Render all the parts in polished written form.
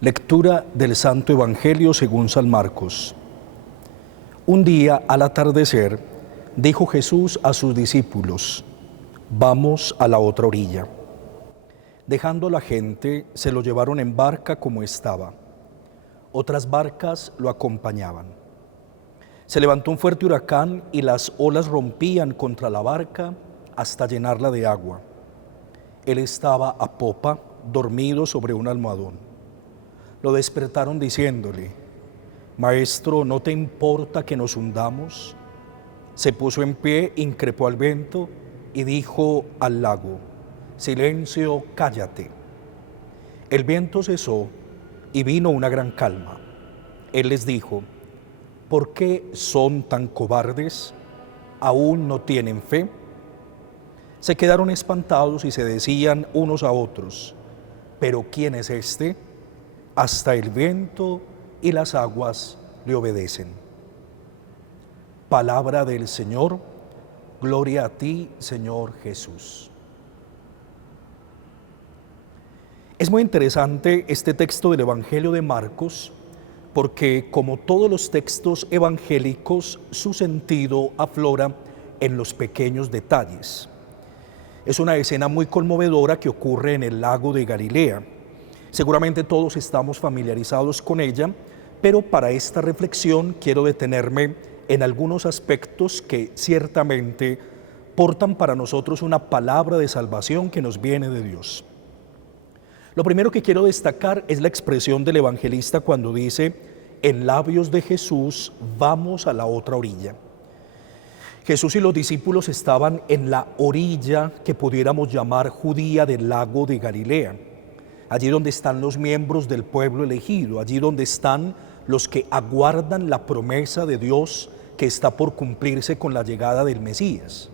Lectura del Santo Evangelio según San Marcos. Un día, al atardecer, dijo Jesús a sus discípulos: «Vamos a la otra orilla». Dejando a la gente, se lo llevaron en barca como estaba. Otras barcas lo acompañaban. Se levantó un fuerte huracán y las olas rompían contra la barca hasta llenarla de agua. Él estaba a popa, dormido sobre un almohadón. Lo despertaron diciéndole: «Maestro, ¿no te importa que nos hundamos?». Se puso en pie, increpó al viento y dijo al lago: «Silencio, cállate». El viento cesó y vino una gran calma. Él les dijo: «¿Por qué son tan cobardes? ¿Aún no tienen fe?». Se quedaron espantados y se decían unos a otros: «¿Pero quién es este? Hasta el viento y las aguas le obedecen». Palabra del Señor. Gloria a ti, Señor Jesús. Es muy interesante este texto del Evangelio de Marcos, porque como todos los textos evangélicos, su sentido aflora en los pequeños detalles. Es una escena muy conmovedora que ocurre en el lago de Galilea. Seguramente todos estamos familiarizados con ella, pero para esta reflexión quiero detenerme en algunos aspectos que ciertamente portan para nosotros una palabra de salvación que nos viene de Dios. Lo primero que quiero destacar es la expresión del evangelista cuando dice: «En labios de Jesús, vamos a la otra orilla». Jesús y los discípulos estaban en la orilla que pudiéramos llamar judía del lago de Galilea, allí donde están los miembros del pueblo elegido, allí donde están los que aguardan la promesa de Dios que está por cumplirse con la llegada del Mesías.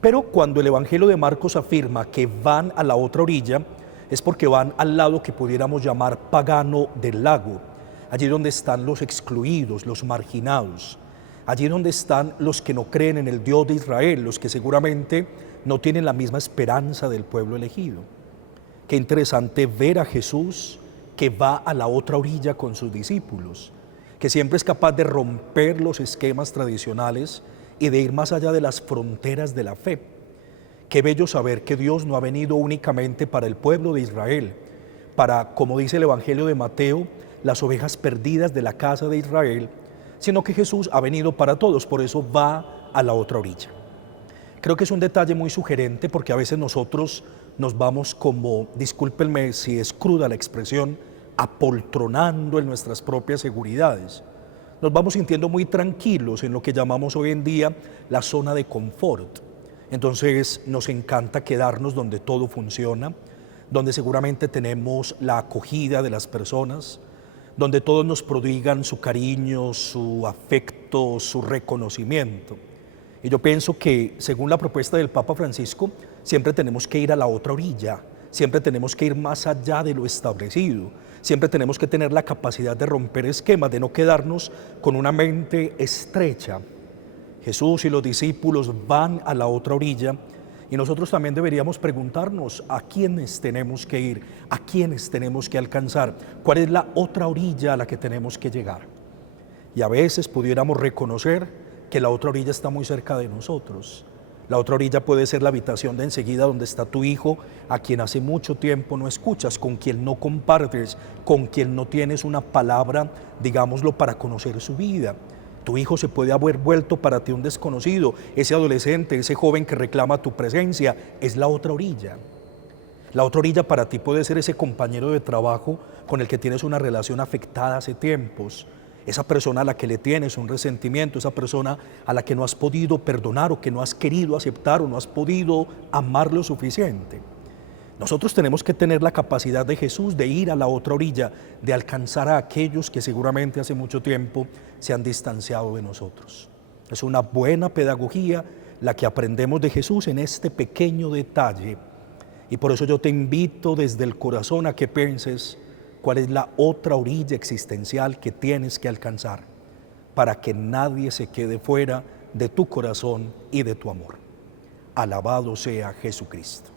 Pero cuando el Evangelio de Marcos afirma que van a la otra orilla, es porque van al lado que pudiéramos llamar pagano del lago, allí donde están los excluidos, los marginados, allí donde están los que no creen en el Dios de Israel, los que seguramente no tienen la misma esperanza del pueblo elegido. Qué interesante ver a Jesús que va a la otra orilla con sus discípulos, que siempre es capaz de romper los esquemas tradicionales y de ir más allá de las fronteras de la fe. Qué bello saber que Dios no ha venido únicamente para el pueblo de Israel, para, como dice el Evangelio de Mateo, las ovejas perdidas de la casa de Israel, sino que Jesús ha venido para todos, por eso va a la otra orilla. Creo que es un detalle muy sugerente porque a veces nosotros nos vamos como, discúlpenme si es cruda la expresión, apoltronando en nuestras propias seguridades. Nos vamos sintiendo muy tranquilos en lo que llamamos hoy en día la zona de confort. Entonces nos encanta quedarnos donde todo funciona, donde seguramente tenemos la acogida de las personas, donde todos nos prodigan su cariño, su afecto, su reconocimiento. Y yo pienso que, según la propuesta del Papa Francisco, siempre tenemos que ir a la otra orilla, siempre tenemos que ir más allá de lo establecido, siempre tenemos que tener la capacidad de romper esquemas, de no quedarnos con una mente estrecha. Jesús y los discípulos van a la otra orilla y nosotros también deberíamos preguntarnos a quiénes tenemos que ir, a quiénes tenemos que alcanzar, cuál es la otra orilla a la que tenemos que llegar. Y a veces pudiéramos reconocer que la otra orilla está muy cerca de nosotros. La otra orilla puede ser la habitación de enseguida donde está tu hijo, a quien hace mucho tiempo no escuchas, con quien no compartes, con quien no tienes una palabra, digámoslo, para conocer su vida. Tu hijo se puede haber vuelto para ti un desconocido. Ese adolescente, ese joven que reclama tu presencia, es la otra orilla. La otra orilla para ti puede ser ese compañero de trabajo con el que tienes una relación afectada hace tiempos, esa persona a la que le tienes un resentimiento, esa persona a la que no has podido perdonar o que no has querido aceptar o no has podido amar lo suficiente. Nosotros tenemos que tener la capacidad de Jesús de ir a la otra orilla, de alcanzar a aquellos que seguramente hace mucho tiempo se han distanciado de nosotros. Es una buena pedagogía la que aprendemos de Jesús en este pequeño detalle. Y por eso yo te invito desde el corazón a que pienses cuál es la otra orilla existencial que tienes que alcanzar para que nadie se quede fuera de tu corazón y de tu amor. Alabado sea Jesucristo.